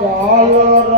cholera